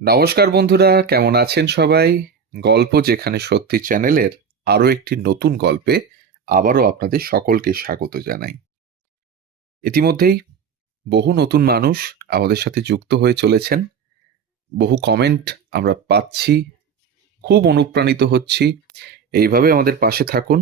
নমস্কার বন্ধুরা, কেমন আছেন সবাই? গল্প যেখানে সত্যি চ্যানেলের আরও একটি নতুন গল্পে আবারও আপনাদের সকলকে স্বাগত জানাই। ইতিমধ্যেই বহু নতুন মানুষ আমাদের সাথে যুক্ত হয়ে চলেছেন। বহু কমেন্ট আমরা পাচ্ছি, খুব অনুপ্রাণিত হচ্ছি। এইভাবে আমাদের পাশে থাকুন,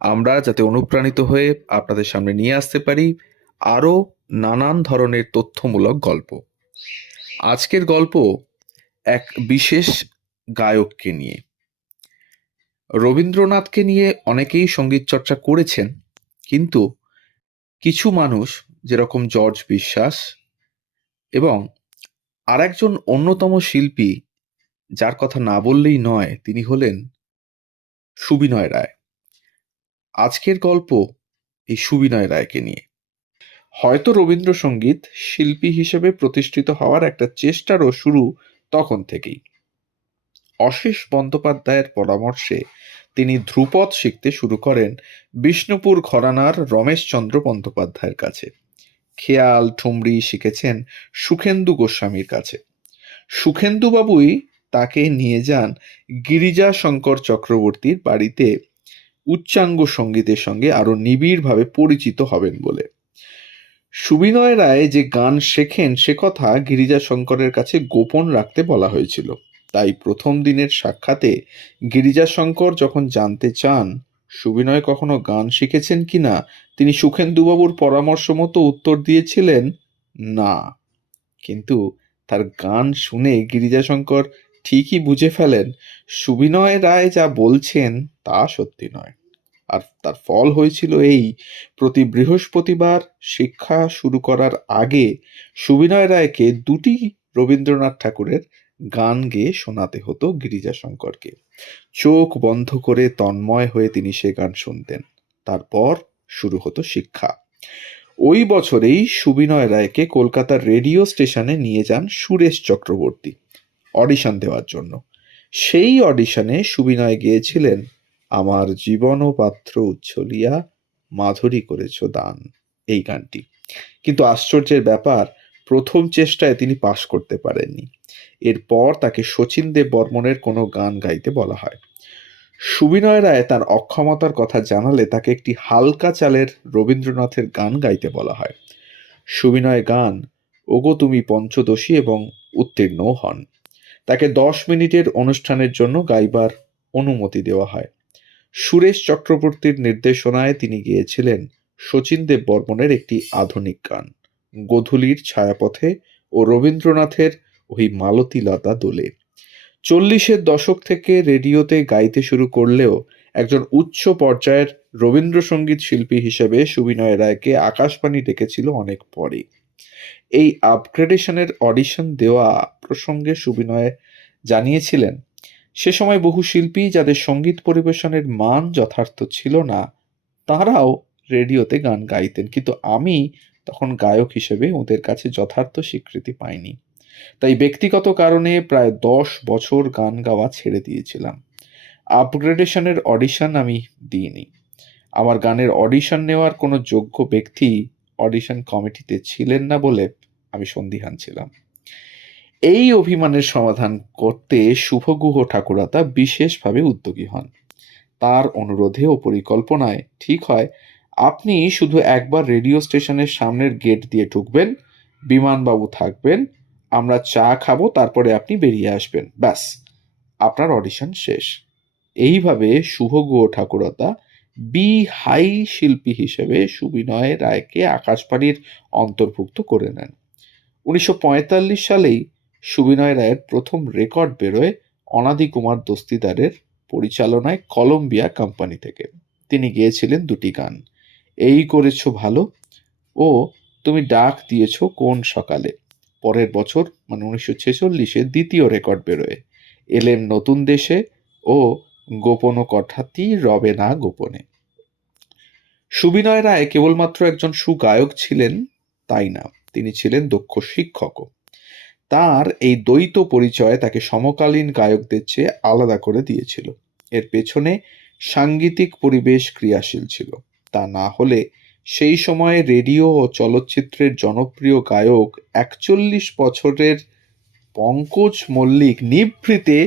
আমরা যাতে অনুপ্রাণিত হয়ে আপনাদের সামনে নিয়ে আসতে পারি আরও নানান ধরনের তথ্যমূলক গল্প। আজকের গল্প এক বিশেষ গায়ককে নিয়ে। রবীন্দ্রনাথকে নিয়ে অনেকেই সঙ্গীত চর্চা করেছেন, কিন্তু কিছু মানুষ যেরকম জর্জ বিশ্বাস এবং আরেকজন অন্যতম শিল্পী যার কথা না বললেই নয়, তিনি হলেন সুবিনয় রায়। আজকের গল্প এই সুবিনয় রায়কে নিয়ে। হয়তো রবীন্দ্রসঙ্গীত শিল্পী হিসেবে প্রতিষ্ঠিত হওয়ার একটা চেষ্টারও শুরু তখন থেকেই। অশেষ বন্দ্যোপাধ্যায়ের পরামর্শে তিনি ধ্রুপদ শিখতে শুরু করেন বিষ্ণুপুর ঘরানার রমেশচন্দ্র বন্দ্যোপাধ্যায়ের কাছে। খেয়াল ঠুমরি শিখেছেন সুখেন্দু গোস্বামীর কাছে। সুখেন্দুবাবুই তাকে নিয়ে যান গিরিজা শঙ্কর চক্রবর্তীর বাড়িতে উচ্চাঙ্গ সঙ্গীতের সঙ্গে আরো নিবিড়ভাবে পরিচিত হবেন বলে। সুবিনয় রায় যে গান শেখেন সে কথা গিরিজা শঙ্করের কাছে গোপন রাখতে বলা হয়েছিল। তাই প্রথম দিনের সাক্ষাতে গিরিজাশঙ্কর যখন জানতে চান সুবিনয় কখনো গান শিখেছেন কিনা, তিনি সুখেন্দুবাবুর পরামর্শ মতো উত্তর দিয়েছিলেন না। কিন্তু তার গান শুনে গিরিজাশঙ্কর ঠিকই বুঝে ফেলেন সুবিনয় রায় যা বলছেন তা সত্যি নয়। আর তার ফল হয়েছিল এই: প্রতি বৃহস্পতিবার শিক্ষা শুরু করার আগে সুবিনয় রায়কে দুটি রবীন্দ্রনাথ ঠাকুরের গান গেয়ে শোনাতে হতো গিরিজাশঙ্করকে। চোখ বন্ধ করে তন্ময় হয়ে তিনি সে গান শুনতেন। তারপর শুরু হতো শিক্ষা। ওই বছরেই সুবিনয় রায়কে কলকাতার রেডিও স্টেশনে নিয়ে যান সুরেশ চক্রবর্তী অডিশন দেওয়ার জন্য। সেই অডিশনে সুবিনয় গেয়েছিলেন আমার জীবন পাত্র উচ্ছলিয়া মাধুরী করেছ দান, এই গানটি। কিন্তু আশ্চর্যের ব্যাপার, প্রথম চেষ্টায় তিনি পাশ করতে পারেননি। এরপর তাকে শচীন দেব বর্মনের কোনো গান গাইতে বলা হয়। সুবিনয় রায় তার অক্ষমতার কথা জানালে তাকে একটি হালকা চালের রবীন্দ্রনাথের গান গাইতে বলা হয়। সুবিনয় গান ওগো তুমি পঞ্চদশী এবং উত্তীর্ণ হন। তাকে 10 মিনিটের অনুষ্ঠানের জন্য গাইবার অনুমতি দেওয়া হয়। সুরেশ চক্রবর্তীর নির্দেশনায় তিনি গেয়েছিলেন শচীন দেব বর্মনের একটি আধুনিক গান গোধূলির ছায়াপথে ও রবীন্দ্রনাথের ওই মালতী লতা দোলে। 40-এর দশক থেকে রেডিওতে গাইতে শুরু করলেও একজন উচ্চ পর্যায়ের রবীন্দ্রসঙ্গীত শিল্পী হিসেবে সুবিনয় রায়কে আকাশবাণী ডেকেছিল অনেক পরে। এই আপগ্রেডেশনের অডিশন দেওয়া প্রসঙ্গে সুবিনয় জানিয়েছিলেন, সে সময় বহু শিল্পী যাদের সঙ্গীত পরিবেশনের মান যথার্থ ছিল না তাঁরাও রেডিওতে গান গাইতেন, কিন্তু আমি তখন গায়ক হিসেবে ওদের কাছে যথার্থ স্বীকৃতি পাইনি। তাই ব্যক্তিগত কারণে প্রায় 10 বছর গান গাওয়া ছেড়ে দিয়েছিলাম। আপগ্রেডেশনের অডিশন আমি দিইনি। আমার গানের অডিশন নেওয়ার কোনো যোগ্য ব্যক্তি অডিশন কমিটিতে ছিলেন না বলে আমি সন্দিহান ছিলাম। এই অভিমানের সমাধান করতে শুভগুহ ঠাকুরতা বিশেষভাবে উদ্যোগী হন। তার অনুরোধে ও পরিকল্পনায় ঠিক হয় আপনি শুধু একবার রেডিও স্টেশনের সামনের গেট দিয়ে ঢুকবেন, বিমানবাবু থাকবেন, আমরা চা খাবো, তারপরে আপনি বেরিয়ে আসবেন, ব্যাস আপনার অডিশন শেষ। এইভাবে শুভগুহ ঠাকুরতা বি হাই শিল্পী হিসেবে সুবিনয় রায়কে আকাশবাণীর অন্তর্ভুক্ত করে নেন। 1945 সালেই সুবিনয় রায়ের প্রথম রেকর্ড বেরোয় অনাদি কুমার দস্তিদারের পরিচালনায় কলম্বিয়া কোম্পানি থেকে। তিনি গেয়েছিলেন দুটি গান, এই করেছো ভালো ও তুমি ডাক দিয়েছ কোন সকালে। পরের বছর মানে 1946-এ দ্বিতীয় রেকর্ড বেরোয় এলেন নতুন দেশে ও গোপন কথাটি রবে না গোপনে। সুবিনয় রায় কেবলমাত্র একজন সুগায়ক ছিলেন তাই না, তিনি ছিলেন দক্ষ শিক্ষকও। তার এই দ্বৈত পরিচয় তাকে সমকালীন গায়কদের চেয়ে আলাদা করে দিয়েছিল। এর পেছনে সাংগীতিক পরিবেশ ক্রিয়াশীল ছিল। তা না হলে সেই সময়ে রেডিও ও চলচ্চিত্রের জনপ্রিয় গায়ক 41 বছরের পঙ্কজ মল্লিক নিভৃতে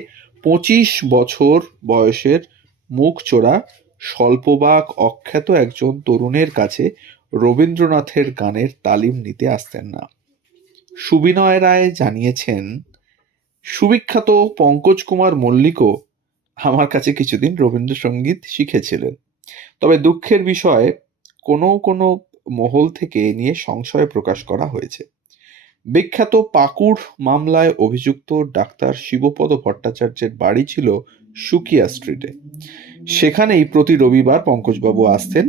25 বছর বয়সের মুখচোরা স্বল্পবাক অখ্যাত একজন তরুণের কাছে রবীন্দ্রনাথের গানের তালিম নিতে আসতেন না। সুবিনয় রায় জানিয়েছেন, সুবিখ্যাত পঙ্কজ কুমার মল্লিকও আমার কাছে কিছুদিন রবীন্দ্রসঙ্গীত শিখেছিলেন। তবে দুঃখের বিষয়, কোনো কোনো মহল থেকে এ নিয়ে সংশয় প্রকাশ করা হয়েছে। বিখ্যাত পাকুড় মামলায় অভিযুক্ত ডাক্তার শিবপদ ভট্টাচার্যের বাড়ি ছিল সুকিয়া স্ট্রিটে। সেখানেই প্রতি রবিবার পঙ্কজবাবু আসতেন,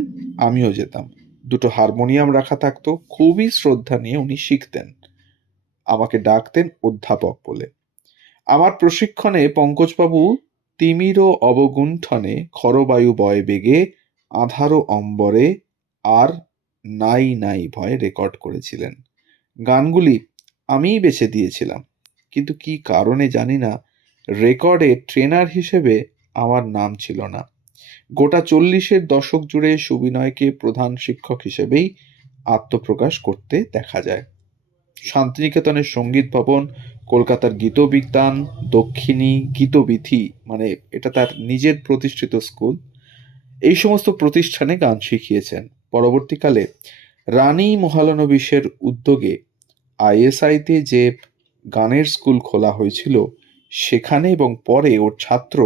আমিও যেতাম। দুটো হারমোনিয়াম রাখা থাকতো, খুবই শ্রদ্ধা নিয়ে উনি শিখতেন। আমাকে ডাকতেন অধ্যাপক বলে। আমার প্রশিক্ষণে পঙ্কজবাবু তিমির অবগুণ্ঠনে খরবায়ু বয় বেগে আঁধারো অম্বরে আর নাই নাই ভয় রেকর্ড করেছিলেন। গানগুলি আমিই বেছে দিয়েছিলাম, কিন্তু কি কারণে জানি না রেকর্ডে ট্রেনার হিসেবে আমার নাম ছিল না। গোটা 40-এর দশক জুড়ে সুবিনয়কে প্রধান শিক্ষক হিসেবেই আত্মপ্রকাশ করতে দেখা যায়। শান্তিনিকেতনের সঙ্গীত ভবন, কলকাতার গীতবিজ্ঞান, দক্ষিণী, গীতবিথি, মানে এটা তার নিজের প্রতিষ্ঠিত স্কুল, এই সমস্ত প্রতিষ্ঠানে গান শিখিয়েছেন। পরবর্তীকালে রানী মহালনবিশের উদ্যোগে আইএসআইতে যে গানের স্কুল খোলা হয়েছিল সেখানে এবং পরে ওর ছাত্র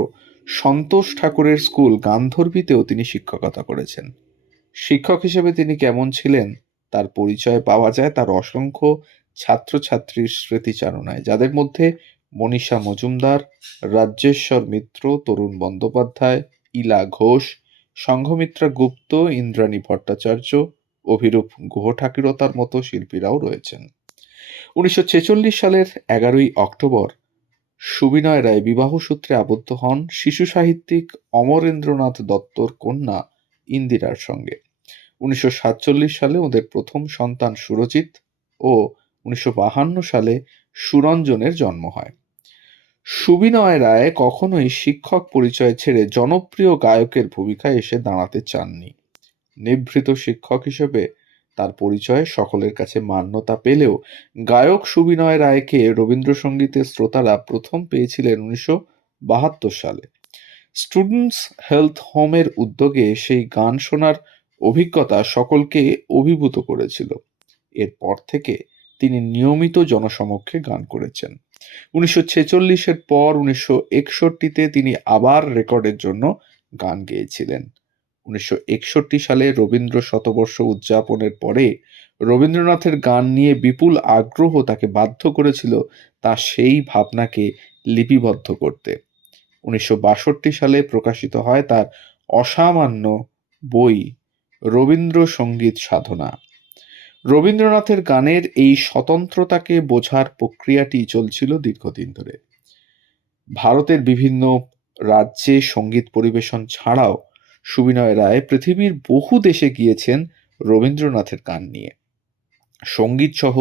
সন্তোষ ঠাকুরের স্কুল গান্ধর্বীতেও তিনি শিক্ষকতা করেছেন। শিক্ষক হিসেবে তিনি কেমন ছিলেন তার পরিচয় পাওয়া যায় তার অসংখ্য ছাত্রছাত্রীর স্মৃতিচারণায়, যাদের মধ্যে মনীষা মজুমদার, রাজ্যেশ্বর মিত্র, তরুণ বন্দ্যোপাধ্যায়, ইলা ঘোষ, সংঘমিত্রা গুপ্ত, ইন্দ্রাণী ভট্টাচার্য, অভিরূপ গুহ ঠাকুরতার মতো শিল্পীরাও রয়েছেন। 1946 সালের 11ই অক্টোবর সুবিনয় রায় বিবাহসূত্রে আবদ্ধ হন শিশু সাহিত্যিক অমরেন্দ্রনাথ দত্তর কন্যা ইন্দিরার সঙ্গে। 1947 সালে ওদের প্রথম সন্তান সুরজিৎ ও 1952 সালে সুরঞ্জনের জন্ম হয়। সুবিনয় রায় কখনোই শিক্ষক পরিচয় ছেড়ে জনপ্রিয় গায়কের ভূমিকায় এসে দাঁড়াতে চাননি। নিভৃত শিক্ষক হিসেবে তার পরিচয় সকলের কাছে মান্যতা পেলেও গায়ক সুবিনয় রায়কে রবীন্দ্রসঙ্গীতের শ্রোতারা প্রথম পেয়েছিলেন 1972 সালে। স্টুডেন্টস হেলথ হোমের উদ্যোগে সেই গান শোনার অভিজ্ঞতা সকলকে অভিভূত করেছিল। এরপর থেকে তিনি নিয়মিত জনসমক্ষে গান করেছেন। 1946-এর পর 1961-তে তিনি আবার রেকর্ডের জন্য গান গেয়েছিলেন। 1961 সালে রবীন্দ্র শতবর্ষ উদযাপনের পরে রবীন্দ্রনাথের গান নিয়ে বিপুল আগ্রহ তাকে বাধ্য করেছিল তার সেই ভাবনাকে লিপিবদ্ধ করতে। 1962 সালে প্রকাশিত হয় তার অসামান্য বই রবীন্দ্রসঙ্গীত সাধনা। রবীন্দ্রনাথের গানের এই স্বতন্ত্রতাকে বোঝার প্রক্রিয়াটি চলছিল দীর্ঘদিন ধরে। ভারতের বিভিন্ন রাজ্যে সঙ্গীত পরিবেশন ছাড়াও সুবিনয় রায় পৃথিবীর বহু দেশে গিয়েছেন রবীন্দ্রনাথের গান নিয়ে। সঙ্গীত সহ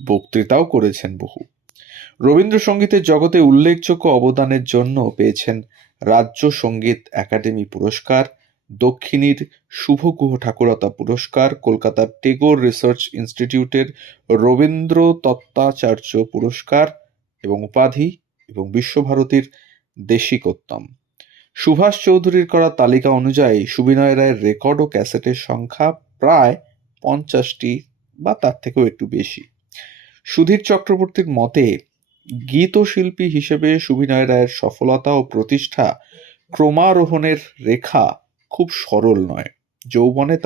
বক্তৃতাও করেছেন বহু। রবীন্দ্রসঙ্গীতের জগতে উল্লেখযোগ্য অবদানের জন্য পেয়েছেন রাজ্য সঙ্গীত একাডেমি পুরস্কার, দক্ষিণীর শুভ গুহ ঠাকুরতা পুরস্কার, কলকাতার টেগোর রিসার্চ ইনস্টিটিউটের রবীন্দ্র তত্ত্বাচার্য পুরস্কার এবং উপাধি, এবং বিশ্বভারতীর দেশিকোত্তম। সুভাষ চৌধুরীর করা তালিকা অনুযায়ী সুবিনয় রায়ের রেকর্ড ও ক্যাসেটের সংখ্যা প্রায় 50টি বা তার থেকেও একটু বেশি। সুধীর চক্রবর্তীর মতে গীতশিল্পী হিসেবে সুবিনয় রায়ের সফলতা ও প্রতিষ্ঠা ক্রমারোহণের রেখা খুব সরল নয়। যৌবনে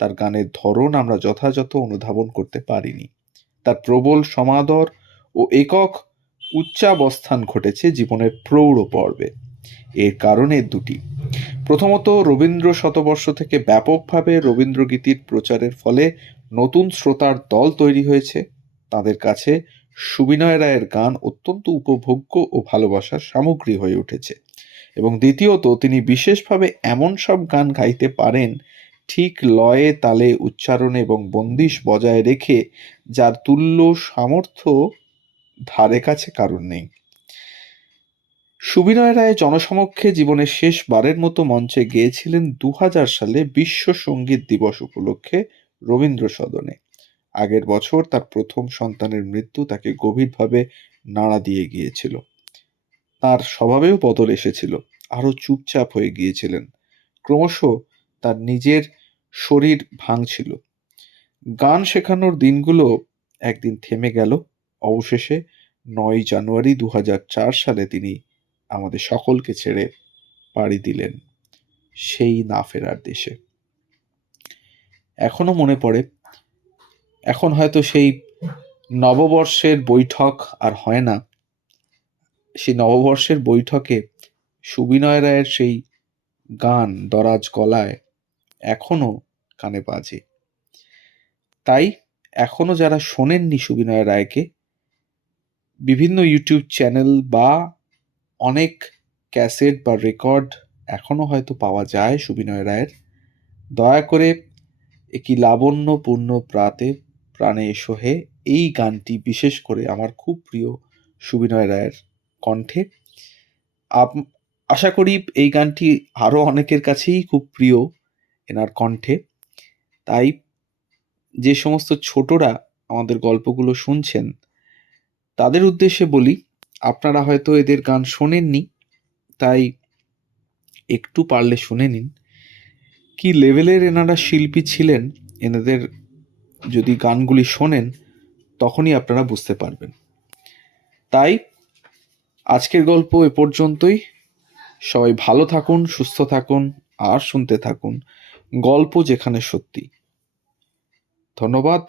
তার গানের ধরন আমরা যথাযথ অনুধাবন করতে পারিনি। তার প্রবল সমাদর ও একক উচ্চাবস্থান ঘটেছে জীবনের প্রৌঢ় পর্বে। এর কারণে দুটি: প্রথমত, রবীন্দ্র শতবর্ষ থেকে ব্যাপকভাবে রবীন্দ্রগীতির প্রচারের ফলে নতুন শ্রোতার দল তৈরি হয়েছে, তাদের কাছে সুবিনয় রায়ের গান অত্যন্ত উপভোগ্য ও ভালোবাসার সামগ্রী হয়ে উঠেছে। এবং দ্বিতীয়ত, তিনি বিশেষভাবে এমন সব গান গাইতে পারেন ঠিক লয়ে তালে উচ্চারণে এবং বন্দিশ বজায় রেখে যার তুল্য সামর্থ্য ধারে কাছে কারণ নেই। সুবিনয় রায় জনসমক্ষে জীবনের শেষবারের মতো মঞ্চে গেয়েছিলেন 2000 সালে বিশ্ব সঙ্গীত দিবস উপলক্ষে রবীন্দ্র সদনে। আগের বছর তার প্রথম সন্তানের মৃত্যু তাকে গভীরভাবে নাড়া দিয়ে গিয়েছিল। তার স্বভাবেও বদল এসেছিল, আরো চুপচাপ হয়ে গিয়েছিলেন, ক্রমশ তার নিজের শরীর ভাঙছিল। গান শেখানোর দিনগুলো একদিন থেমে গেল। অবশেষে ৯ জানুয়ারি ২০০৪ সালে তিনি আমাদের সকলকে ছেড়ে পাড়ি দিলেন সেই না ফেরার দেশে। এখনো মনে পড়ে, এখন হয়তো সেই নববর্ষের বৈঠক আর হয় না। সেই নববর্ষের বৈঠকে সুবিনয় রায়ের সেই গান দরাজ গলায় এখনো কানে বাজে। তাই এখনো যারা শোনেননি সুবিনয় রায়কে, বিভিন্ন ইউটিউব চ্যানেল বা অনেক ক্যাসেট বা রেকর্ড এখনো হয়তো পাওয়া যায় সুবিনয় রায়ের। দয়া করে একই লাবণ্যপূর্ণ প্রাতে প্রাণে এসো হে, এই গানটি বিশেষ করে আমার খুব প্রিয় সুবিনয় রায়ের কণ্ঠে। আশা করি এই গানটি আরো অনেকের কাছেই খুব প্রিয় এনার কণ্ঠে। তাই যে সমস্ত ছোটরা আমাদের গল্পগুলো শুনছেন তাদের উদ্দেশ্যে বলি, আপনারা হয়তো এদের গান শোনেননি, তাই একটু পারলে শুনে নিন। কি লেভেলের এনারা শিল্পী ছিলেন, এনাদের যদি গানগুলি শোনেন তখনই আপনারা বুঝতে পারবেন। তাই আজকের গল্প এ পর্যন্তই। সবাই ভালো থাকুন, সুস্থ থাকুন আর শুনতে থাকুন গল্প যেখানে সত্যি। ধন্যবাদ।